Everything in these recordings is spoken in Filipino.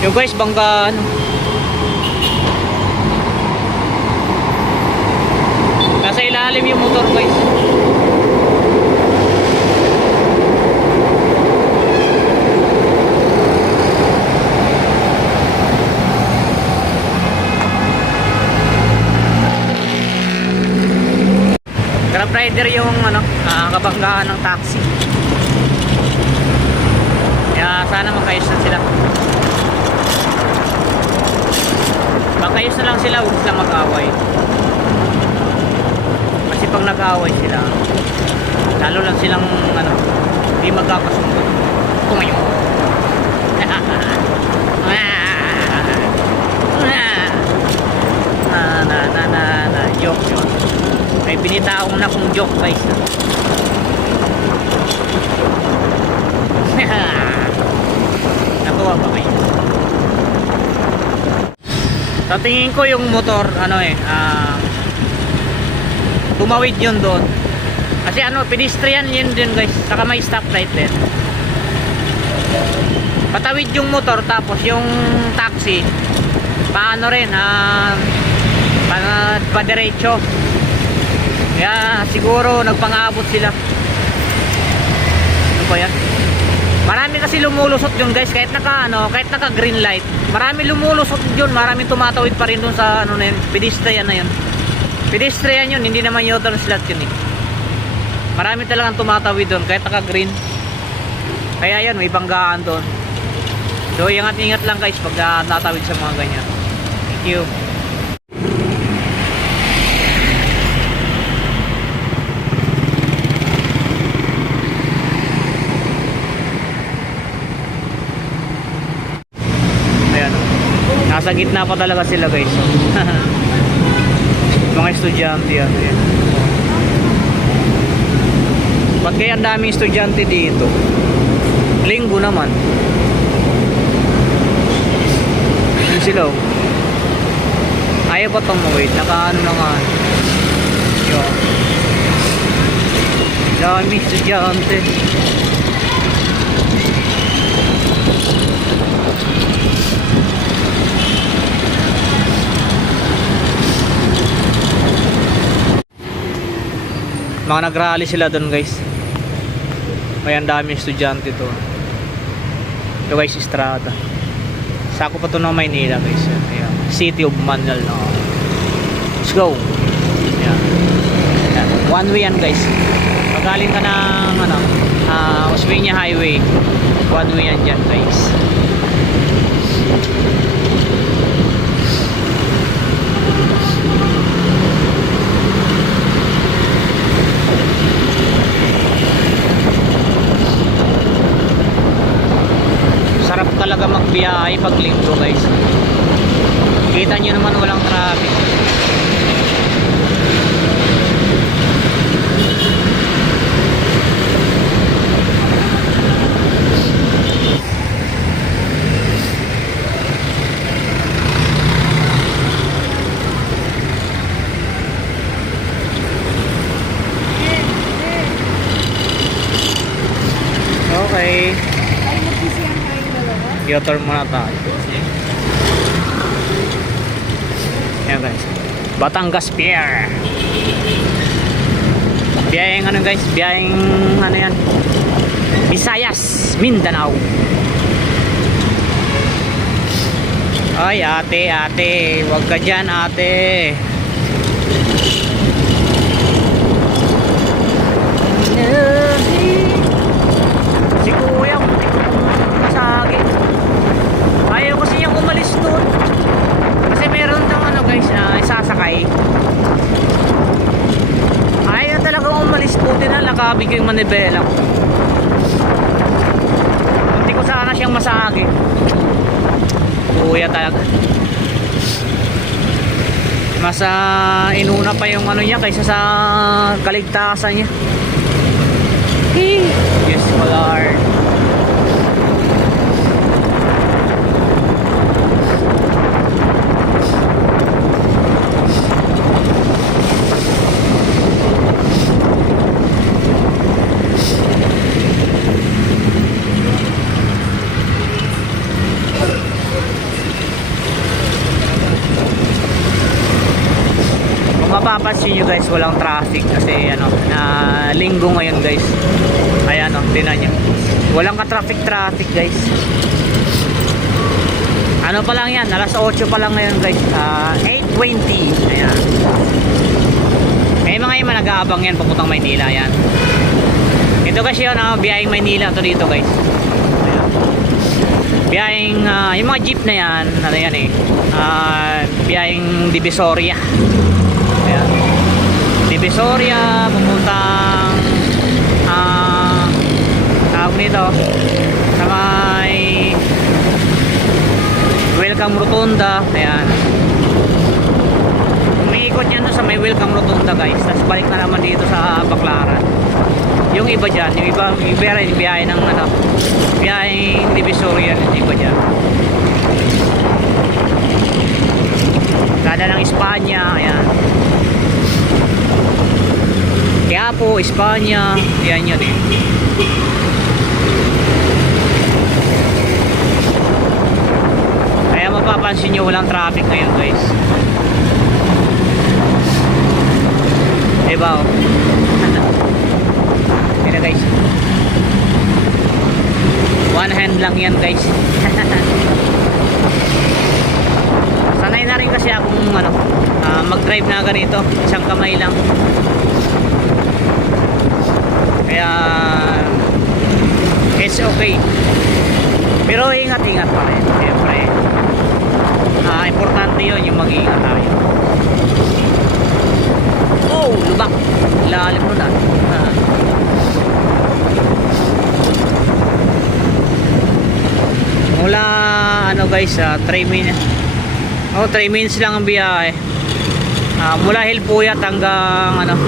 Yung guys, bangga ano. Nasa ilalim yung motor guys. Grab rider yung ano, kabanggaan ng taxi. Kaya sana magkaayos na sila. Magkaayos na lang sila, huwag silang mag-away. Kasi pag nag-away sila, lalo lang silang ano, hindi magkakasundo. Kumayo. Joke yun. May binitaong na kong joke guys. Natuwa ba kayo? Sa tingin ko yung motor ano tumawid yun doon. Kasi ano, pedestrian yun din guys. Saka may stoplight din. Patawid yung motor tapos yung taxi paano rin pa diretso. Kaya siguro nagpang-abot sila. Ano ba yan? Marami kasi lumulusot yun guys, kahit naka green light. Marami lumulusot yun, marami tumatawid pa rin dun sa ano na yun, pedestrian na yun. Pedestrian yun, hindi naman U-turn slot yun eh. Marami talagang tumatawid dun kahit naka green. Kaya yun, may banggaan dun. So ingat-ingat lang guys pag tatawid sa mga ganyan. Thank you. Nasa gitna pa talaga sila guys. Mga estudyante yan. Ayan. Ba't kaya ang daming estudyante dito? Linggo naman. Yun sila oh. Ayaw pa itong mawait. Naka ano na nga. Yun. Daming estudyante. Mga nag-rally sila doon guys. May ang dami estudyante to. Ito guys, Estrada. Sako pa to ng Maynila guys. Ayan. City of Manal no. Let's go. Ayan. Ayan. One way yan guys. Pagaling ka ng Osmeña Highway. One way yan dyan guys. Sarap talaga magbiyahe pag linggo guys. Kita nyo naman walang traffic. Okay. U-turn muna tayo. Ayan guys, Batangas Pier. Biyaheng ano guys, biyaheng ano yan, Visayas, Mindanao. Ay ate, wag ka dyan ate. Si kuya masagi. Ayaw kasi niyang umalis doon. Kasi meron daw ano guys, isasakay. Ayaw talagang umalis. Buti na lakabi ko yung manibela ko. Hindi ko sana siyang masagi. Kuya talaga. Mas inuna pa yung ano niya kaysa sa kaligtasan niya. Yes, Lord. mapapansin nyo guys, walang traffic kasi ano, na linggo ngayon guys. Ayan o, tinan nyo. Walang ka-traffic guys. Ano pa lang yan, alas 8 pa lang ngayon guys. 8:20. Ayan. Mga iba nag-aabang yan papuntang Maynila. Ayan. Ito kasi yun, biyaheng Maynila to dito guys. Ayan. Biyaheng, yung mga jeep na yan, ano yan eh, biyaheng Divisoria. Ayan. Divisoria, papuntang tawag nito sa may Welcome Rotunda. Ayan, umiikot yan doon sa may Welcome Rotunda guys, tapos balik na naman dito sa Baclaran. Yung iba dyan, yung iba biyahe ng ano, biyaheng Divisoria, yung iba dyan kada ng Espanya. Ayan, Quiapo, Espanya. Ayan yun eh. Kaya mapapansin nyo walang traffic ngayon guys. Diba oh. Yan na guys, one hand lang yan guys. Sanay na rin kasi akong ano, mag-drive na ganito, isang kamay lang. Kaya it's okay. Pero ingat-ingat pa rin siyempre. Importante yun, yung mag-iingat tayo. Oh, lubak, ilalim mo na. Mula ano guys, 3 minutes. 3 minutes lang ang biyahe. Mula Hilpuyat hanggang ano,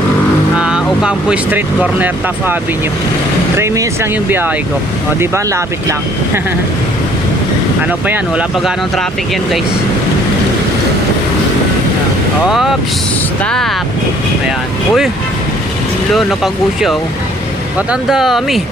Ocampo Street, corner Taft Avenue. 3 minutes lang yung biyahe ko. O di ba, lapit lang. Ano pa yan, wala pa ganong traffic yan guys. Oops, stop. Ayan. Uy, lo, napag-usya oh. Ba't ang dami?